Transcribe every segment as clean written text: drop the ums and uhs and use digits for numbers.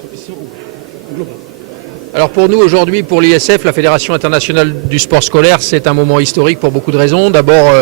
compétition globale? Alors pour nous aujourd'hui, pour l'ISF, la Fédération internationale du sport scolaire, c'est un moment historique pour beaucoup de raisons. D'abord,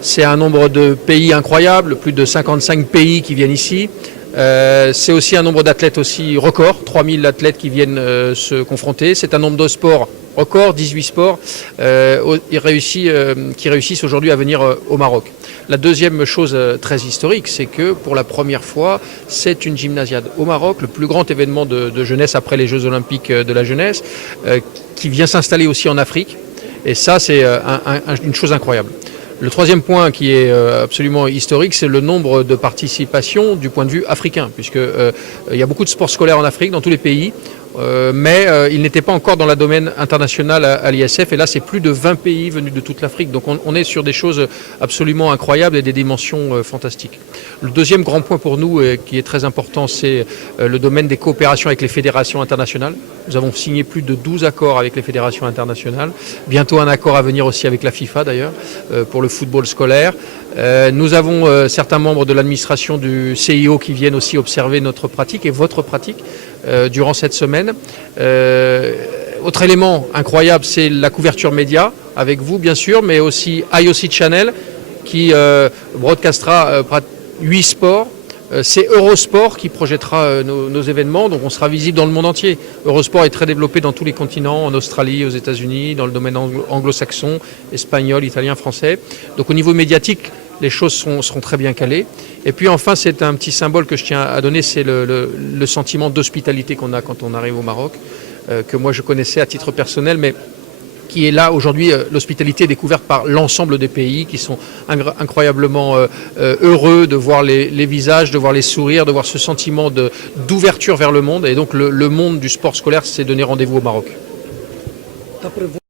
c'est un nombre de pays incroyable, plus de 55 pays qui viennent ici. C'est aussi un nombre d'athlètes aussi record, 3000 athlètes qui viennent se confronter. C'est un nombre de sports record, 18 sports qui réussissent aujourd'hui à venir au Maroc. La deuxième chose très historique, c'est que pour la première fois, c'est une gymnasiade au Maroc, le plus grand événement de jeunesse après les Jeux Olympiques de la jeunesse, qui vient s'installer aussi en Afrique. Et ça, c'est une chose incroyable. Le troisième point qui est absolument historique, c'est le nombre de participations du point de vue africain, puisqu'il y a beaucoup de sports scolaires en Afrique, dans tous les pays, mais il n'était pas encore dans le domaine international à l'ISF, et là c'est plus de 20 pays venus de toute l'Afrique, donc on est sur des choses absolument incroyables et des dimensions fantastiques. Le deuxième grand point pour nous, qui est très important, c'est le domaine des coopérations avec les fédérations internationales. Nous avons signé plus de 12 accords avec les fédérations internationales, bientôt un accord à venir aussi avec la FIFA d'ailleurs, pour le football scolaire. Nous avons certains membres de l'administration du CIO qui viennent aussi observer notre pratique et votre pratique durant cette semaine. Autre élément incroyable, c'est la couverture média, avec vous bien sûr, mais aussi IOC Channel qui broadcastera 8 sports. C'est Eurosport qui projettera nos événements, donc on sera visible dans le monde entier. Eurosport est très développé dans tous les continents, en Australie, aux États-Unis, dans le domaine anglo-saxon, espagnol, italien, français. Donc au niveau médiatique, les choses seront très bien calées. Et puis enfin, c'est un petit symbole que je tiens à donner, c'est le sentiment d'hospitalité qu'on a quand on arrive au Maroc, que moi je connaissais à titre personnel, mais qui est là aujourd'hui. L'hospitalité est découverte par l'ensemble des pays qui sont incroyablement heureux de voir les visages, de voir les sourires, de voir ce sentiment d'ouverture vers le monde. Et donc le monde du sport scolaire s'est donné rendez-vous au Maroc.